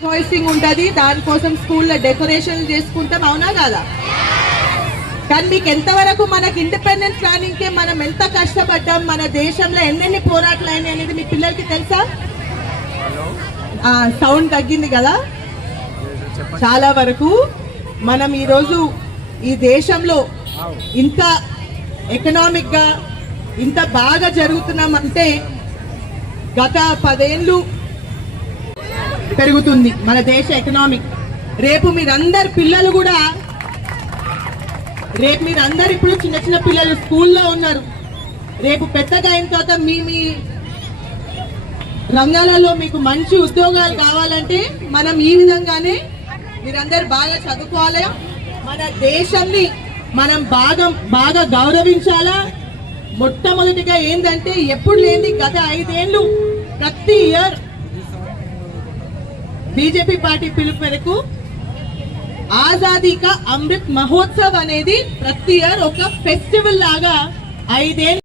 Voicing ఉంటది, దానికోసం స్కూల్లో డెకరేషన్ చేసుకుంటాం, అవునా కాదా? కానీ మీకు ఎంతవరకు మనకి ఇండిపెండెన్స్ రానికే మనం ఎంత కష్టపడ్డాం, మన దేశంలో ఎన్నెన్ని పోరాటాలు అయినాయి అనేది మీ పిల్లలకి తెలుసా? సౌండ్ తగ్గింది కదా. చాలా వరకు మనం ఈరోజు ఈ దేశంలో ఇంత ఎకనామిక్ గా ఇంత బాగా జరుగుతున్నామంటే గత 10 ఏళ్ళు పెరుగుతుంది మన దేశ ఎకనామిక్. రేపు మీరందరు పిల్లలు కూడా మీరందరు ఇప్పుడు చిన్న చిన్న పిల్లలు స్కూల్లో ఉన్నారు. రేపు పెద్దగా అయిన తర్వాత మీ రంగాలలో మీకు మంచి ఉద్యోగాలు కావాలంటే మనం ఈ విధంగానే మీరందరు బాగా చదువుకోవాలి. మన దేశాన్ని మనం బాగా గౌరవించాలా. మొట్టమొదటిగా ఏంటంటే ఎప్పుడు లేని గత 5 ఏళ్ళు ప్రతి ఇయర్ బీజేపీ పార్టీ పిలుపు మేరకు ఆజాదీ కా అమృత్ మహోత్సవ్ అనేది ప్రతి ఇయర్ ఒక ఫెస్టివల్ లాగా 5 ఏళ్ళు